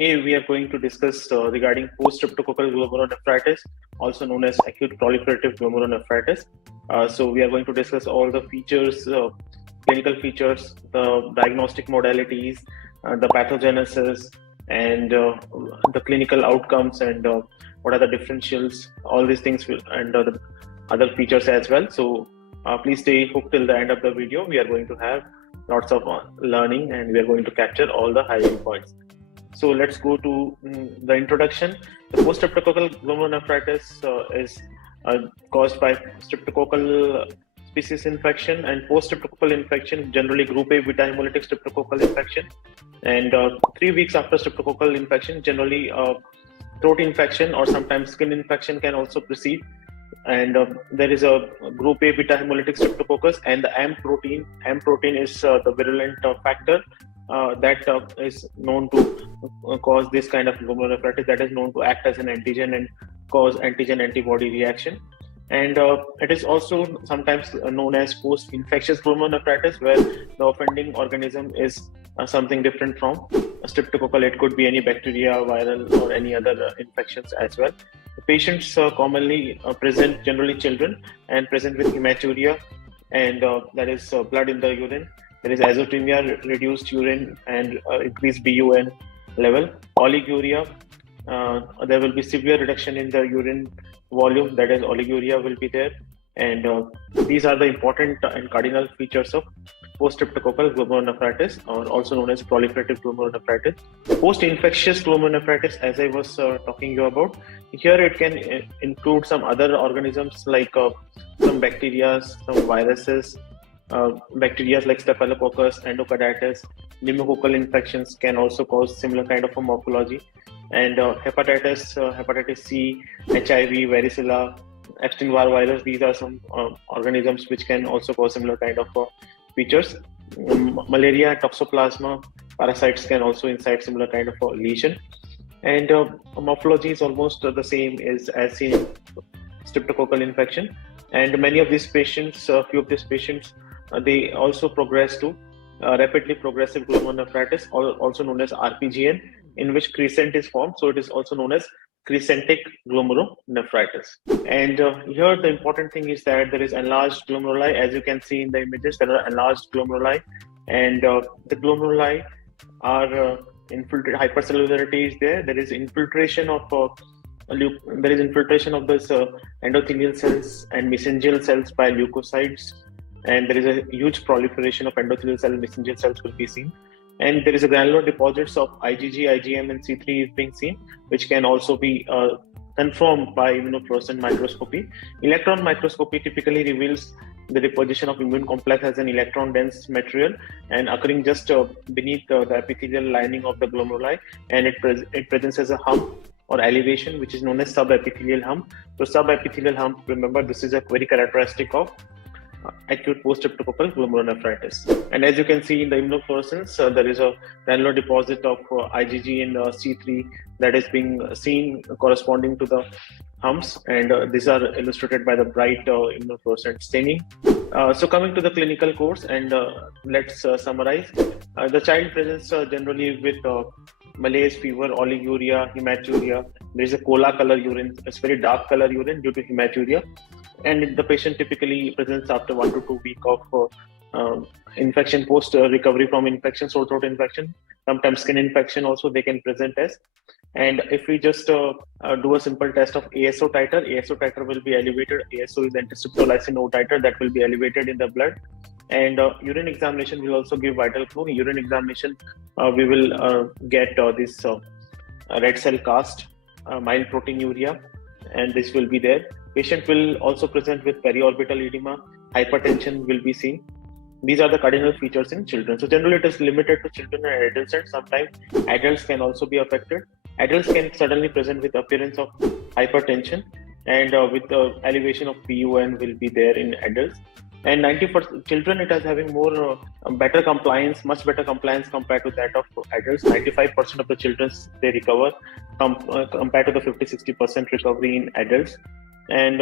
Here we are going to discuss regarding post-streptococcal glomerulonephritis, also known as acute proliferative glomerulonephritis. So we are going to discuss all the features, clinical features, the diagnostic modalities, the pathogenesis, and the clinical outcomes, and what are the differentials. All these things will, and the other features as well. So please stay hooked till the end of the video. We are going to have lots of learning, and we are going to capture all the high points. So let's go to the introduction. The post-streptococcal glomerulonephritis is caused by streptococcal species infection, and post-streptococcal infection, generally group A beta hemolytic streptococcal infection. And 3 weeks after streptococcal infection, generally throat infection or sometimes skin infection can also precede. And there is a group A beta hemolytic streptococcus, and the M protein. M protein is the virulent factor that is known to cause this kind of glomerulonephritis, that is known to act as an antigen and cause antigen antibody reaction. And it is also sometimes known as post-infectious glomerulonephritis, where the offending organism is something different from streptococcal. It could be any bacteria, viral, or any other infections as well. The patients commonly present, generally children, and present with hematuria, and that is blood in the urine. There is azotemia, reduced urine, and increased BUN level. Oliguria, there will be severe reduction in the urine volume, that is oliguria will be there. And these are the important and cardinal features of post-streptococcal glomerulonephritis, or also known as proliferative glomerulonephritis. Post-infectious glomerulonephritis, as I was talking you about, here it can include some other organisms like some bacteria, some viruses. Bacteria like Staphylococcus, endocarditis, pneumococcal infections can also cause similar kind of a morphology. And hepatitis C, HIV, varicella, Epstein-Barr virus, these are some organisms which can also cause similar kind of features. Malaria, toxoplasma, parasites can also incite similar kind of a lesion. And morphology is almost the same as seen in streptococcal infection. And many of these patients, few of these patients, they also progress to rapidly progressive glomerulonephritis, also known as RPGN, in which crescent is formed. So it is also known as crescentic glomerulonephritis. And here the important thing is that there is enlarged glomeruli. As you can see in the images, there are enlarged glomeruli, and the glomeruli are infiltrated. Hypercellularity is there. There is infiltration of this endothelial cells and mesangial cells by leukocytes, and there is a huge proliferation of endothelial cell and mesangial cells will be seen. And there is a granular deposits of IgG, IgM, and C3 is being seen, which can also be confirmed by immunofluorescent microscopy. Electron microscopy typically reveals the deposition of immune complex as an electron-dense material and occurring just beneath the epithelial lining of the glomeruli, and it presents as a hump or elevation, which is known as subepithelial hump. So subepithelial hump, remember, this is a very characteristic of acute post-streptococcal glomerulonephritis. And as you can see in the immunofluorescence, there is a granular deposit of IgG and C3 that is being seen corresponding to the humps, and these are illustrated by the bright immunofluorescent staining. So coming to the clinical course, and let's summarize. The child presents generally with malaise, fever, oliguria, hematuria. There is a cola color urine. It's very dark color urine due to hematuria. And the patient typically presents after 1 to 2 weeks of infection, post recovery from infection, sore throat infection, sometimes skin infection also they can present as. And if we just do a simple test of ASO titer will be elevated. ASO is antistreptolysin O titer, that will be elevated in the blood. And urine examination will also give vital clue. In urine examination, we will get this red cell cast, mild proteinuria, and this will be there. Patient will also present with periorbital edema, hypertension will be seen. These are the cardinal features in children. So generally it is limited to children and adults, and sometimes adults can also be affected. Adults can suddenly present with appearance of hypertension, and with the elevation of BUN will be there in adults. And 90% children, it is having more better compliance, much better compliance compared to that of adults. 95% of the children, they recover compared to the 50-60% recovery in adults. And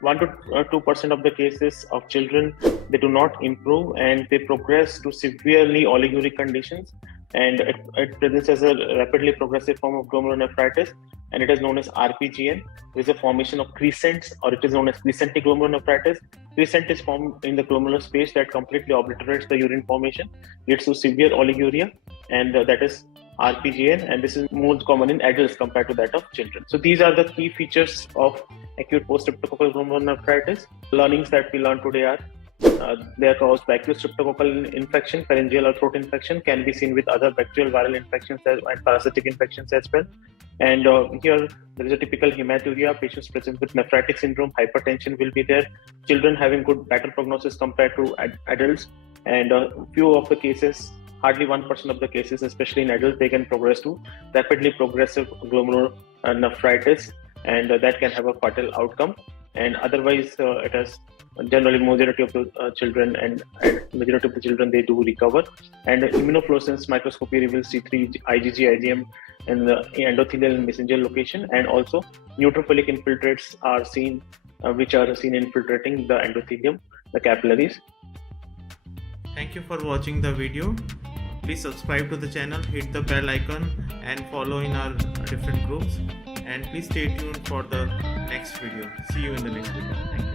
1 to 2% of the cases of children, they do not improve and they progress to severely oliguric conditions. and it presents as a rapidly progressive form of glomerulonephritis, and it is known as RPGN. It is a formation of crescents, or it is known as crescentic glomerulonephritis. Crescent is formed in the glomerular space that completely obliterates the urine formation, leads to severe oliguria, and that is RPGN, and this is more common in adults compared to that of children. So these are the key features of acute post-streptococcal glomerulonephritis. Learnings that we learned today are they are caused by acute streptococcal infection, pharyngeal or throat infection, can be seen with other bacterial viral infections and parasitic infections as well. And here there is a typical hematuria. Patients present with nephritic syndrome, hypertension will be there. Children having better prognosis compared to adults, and few of the cases, hardly 1% of the cases, especially in adults, they can progress to rapidly progressive glomerulonephritis, and that can have a fatal outcome. And otherwise, it has generally majority of the children and majority of the children, they do recover. And immunofluorescence microscopy reveals C3, IgG, IgM in the endothelial and mesangial location, and also neutrophilic infiltrates are seen, which are seen infiltrating the endothelium, the capillaries. Thank you for watching the video. Please subscribe to the channel, hit the bell icon, and follow in our different groups. And please stay tuned for the next video. See you in the next video. Thank you.